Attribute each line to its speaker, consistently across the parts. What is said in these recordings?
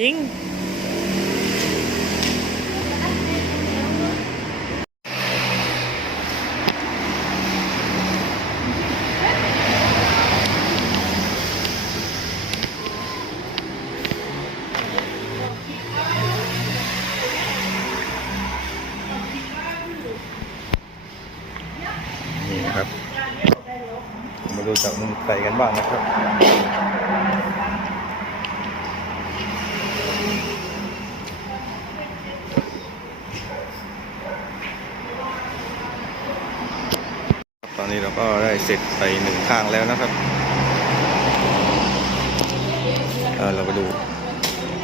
Speaker 1: จริง
Speaker 2: นี่นะครับ มาดูจากมุมไกลกันบ้างนะครับ อนนี้เราก็ได้เสร็จไปหนึ่งข้างแล้วนะครับเอ่อเราไปดู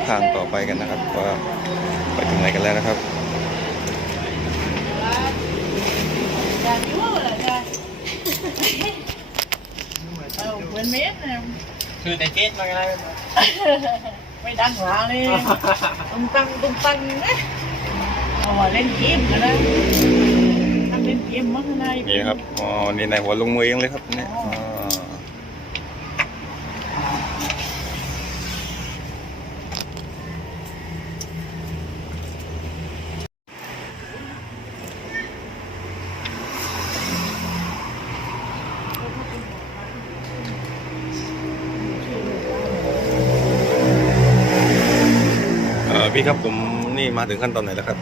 Speaker 2: ข้างต่อไปกันนะครับว่าไปถึงไหนกันแล้วนะครับ
Speaker 1: อย่ายั่วเลยจ้ะเอาเหมือนเม็ดนะ
Speaker 3: คือแต่เจ็ดมาไง
Speaker 1: ไม่ดังหลาเลยตุ้งตังตุ้งตังนะเอามาเล่นเกมกันนะทำ เล่นเกมมั้งนาย
Speaker 2: นี่ครับอ๋อนี่นายหัวลงมือเองเลยครับเนี่ยอ๋อเออพี่ครับผมนี่มาถึงขั้นตอนไหนแล้วครับ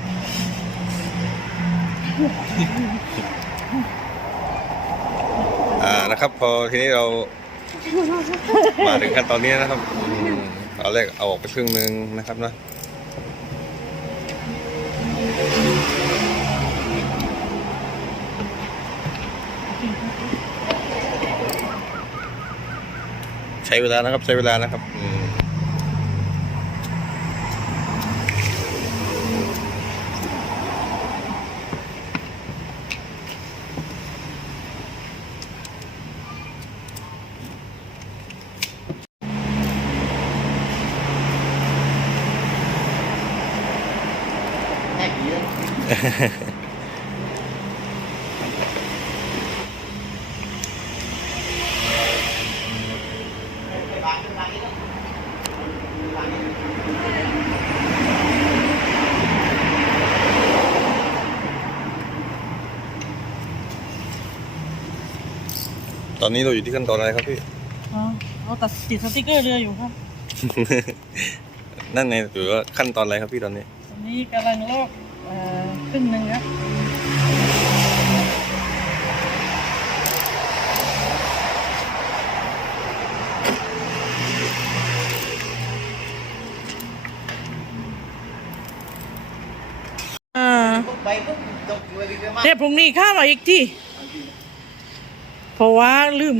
Speaker 2: อ่านะครับ พอทีนี้เรา มาถึงขั้นตอนนี้นะครับอืมเอาแรกเอาออกไปครึ่งหนึ่งนะครับนะใช้เวลานะครับใช้เวลานะครับอืม
Speaker 3: แค่เยอะ
Speaker 2: ตอนนี้เราอยู่ที่ขั้นตอนอะไรครับพี่
Speaker 1: อ๋อเอาตัดติดสติกเกอร์เรืออยู่ครับ
Speaker 2: นั่นไงถือว่าขั้นตอนอะไรครับพี่ตอนนี้
Speaker 1: ตอนนี้กำลังลอกเอ่อ ครึ่งหนึ่งครับอ่า
Speaker 3: ไปปุ๊บตกอยู่ไปไปมา
Speaker 1: เดี๋ยวพรุ่งนี้ข้ามาอีกที่เพราะว่าลืม